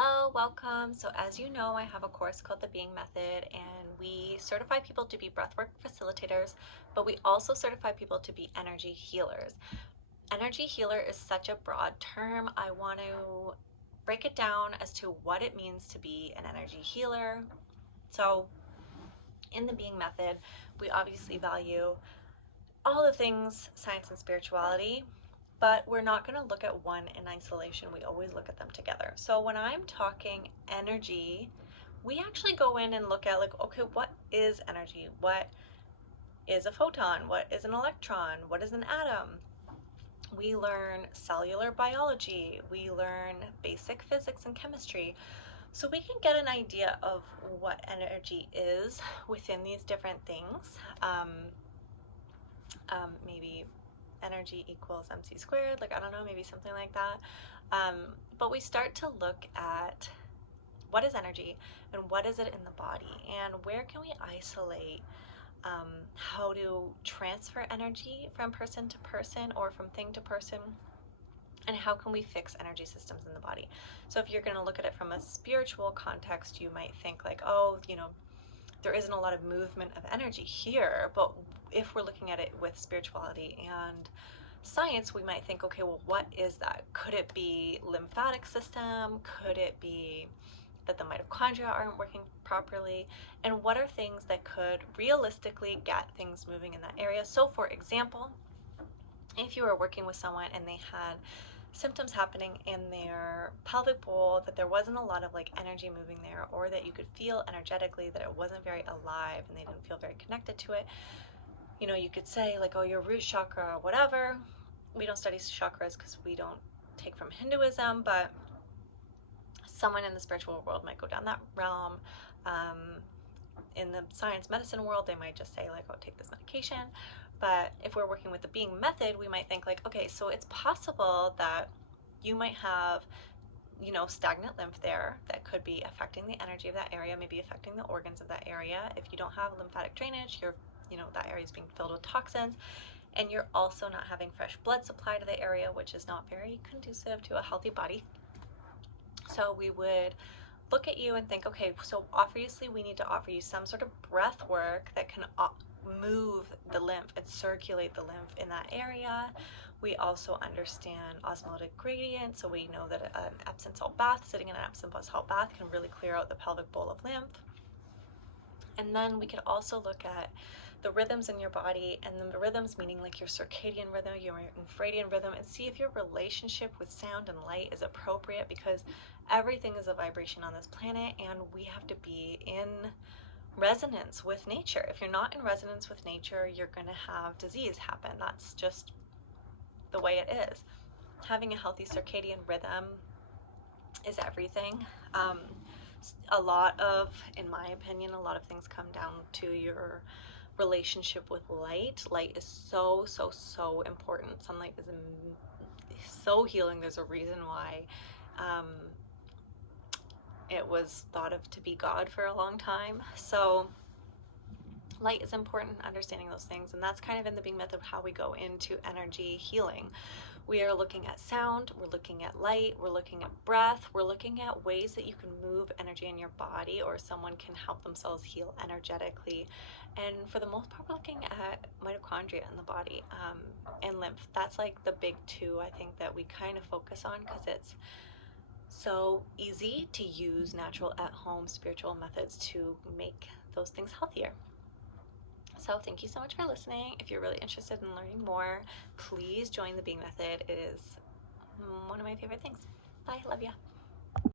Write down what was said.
Hello, welcome. So as you know, I have a course called The Being Method, and we certify people to be breathwork facilitators, but we also certify people to be energy healers. Energy healer is such a broad term. I want to break it down as to what it means to be an energy healer. So in The Being Method, we obviously value all the things science and spirituality, but we're not going to look at one in isolation. We always look at them together. So when I'm talking energy, we actually go in and look at, like, okay, what is energy? What is a photon? What is an electron? What is an atom? We learn cellular biology. We learn basic physics and chemistry. So we can get an idea of what energy is within these different things. Maybe energy equals mc squared, like, I don't know, maybe something like that. But we start to look at what is energy and what is it in the body, and where can we isolate how to transfer energy from person to person or from thing to person, and how can we fix energy systems in the body. So if you're going to look at it from a spiritual context, you might think like, oh, there isn't a lot of movement of energy here. But if we're looking at it with spirituality and science, we might think, okay, well, what is that? Could it be lymphatic system? Could it be that the mitochondria aren't working properly? And what are things that could realistically get things moving in that area? So for example, if you were working with someone and they had symptoms happening in their pelvic bowl, that there wasn't a lot of like energy moving there, or that you could feel energetically that it wasn't very alive and they didn't feel very connected to it, you could say like, oh, your root chakra or whatever. We don't study chakras because we don't take from Hinduism, but someone in the spiritual world might go down that realm. In the science medicine world, they might just say like, oh, take this medication. But if we're working with the Being Method, we might think like, okay, so it's possible that you might have stagnant lymph there that could be affecting the energy of that area, maybe affecting the organs of that area. If you don't have lymphatic drainage, that area is being filled with toxins, and you're also not having fresh blood supply to the area, which is not very conducive to a healthy body. So we would look at you and think, okay, so obviously we need to offer you some sort of breath work that can move the lymph and circulate the lymph in that area. We also understand osmotic gradient, so we know that an Epsom salt bath, sitting in an Epsom salt bath, can really clear out the pelvic bowl of lymph. And then we could also look at the rhythms in your body, and the rhythms meaning like your circadian rhythm, your infradian rhythm, and see if your relationship with sound and light is appropriate, because everything is a vibration on this planet and we have to be in resonance with nature. If you're not in resonance with nature, you're going to have disease happen. That's just the way it is. Having a healthy circadian rhythm is everything. In my opinion, a lot of things come down to your relationship with light. Light is so, so, so important. Sunlight is so healing. There's a reason why it was thought of to be God for a long time. So light is important, understanding those things, and that's kind of in the Being Method how we go into energy healing. We are looking at sound, we're looking at light, we're looking at breath, we're looking at ways that you can move energy in your body, or someone can help themselves heal energetically. And for the most part, we're looking at mitochondria in the body, and lymph. That's like the big two, I think, that we kind of focus on, because it's so easy to use natural at-home spiritual methods to make those things healthier. So thank you so much for listening. If you're really interested in learning more, please join the Being Method. It is one of my favorite things. Bye, love ya.